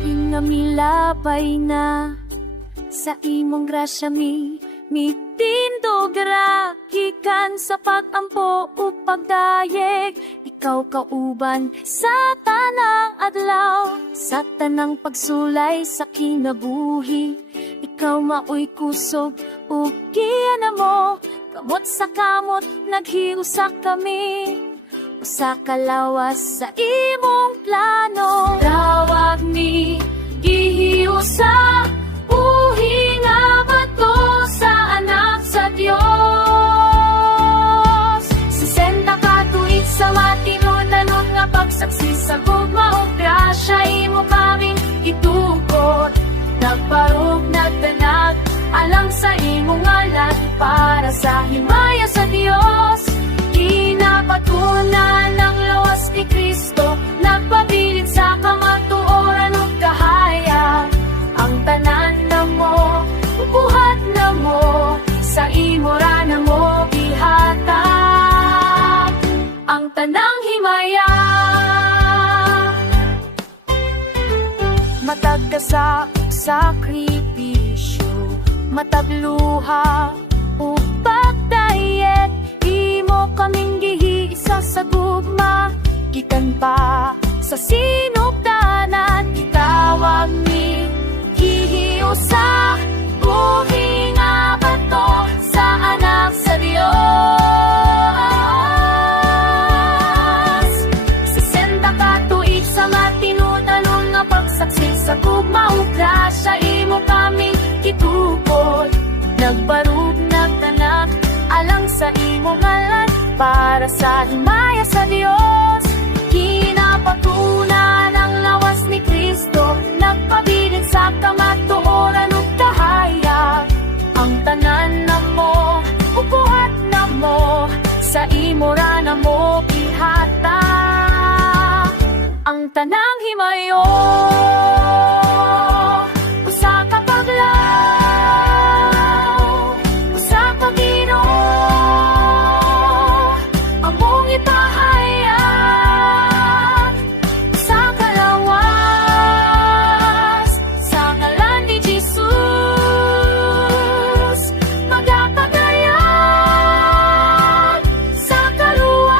Nga milabay na sa imong grasya mi tindogara gikan sa pagampo o pagdayeg. Ikaw kauban sa tanang adlaw, sa tanang pagsulay sa kinabuhi. Ikaw maoy kusog ug giana mo, kamot sa kamot naghiusak kami. Usa ka lawas sa imong plano, tawag ni gihiusa, buhi nga bato sa anak sa Dios. 60 ka tuig sa matinunanon nga pagsaksi sa gugma ug grasya, imo kaming itukod. Nagparog nagdanag alang sa imong ngalan, para sa himaya sa Dios. Pinapatunan ng lawas ni Kristo, nagpabilin sa kamatuoran ug kahayag. Ang tanan na mo, buhat na mo, sa imo ra na mo gihatag ang tanang himaya. Matag ka sa sakripisyo, matagluha o pagdayeg, imo kaming gihiisa sa gugma. Gikan pa sa sinugdanan, gitawag ni gihiusa, buhi nga bato sa anak sa Dios. 60 ka tuig sa matinunanon nga pagsaksi sa gugma ug grasya, imo kaming gitukod. Nagbarug nagtanak alang sa imo ngalan, para sa himaya sa Dios. Kinapatunan ang lawas ni Kristo, nagpabilin sa kamatuoran ug kahayag. Ang tanan na mo, buhat na mo, sa imo ra na mo gihatag ang tanang himayon.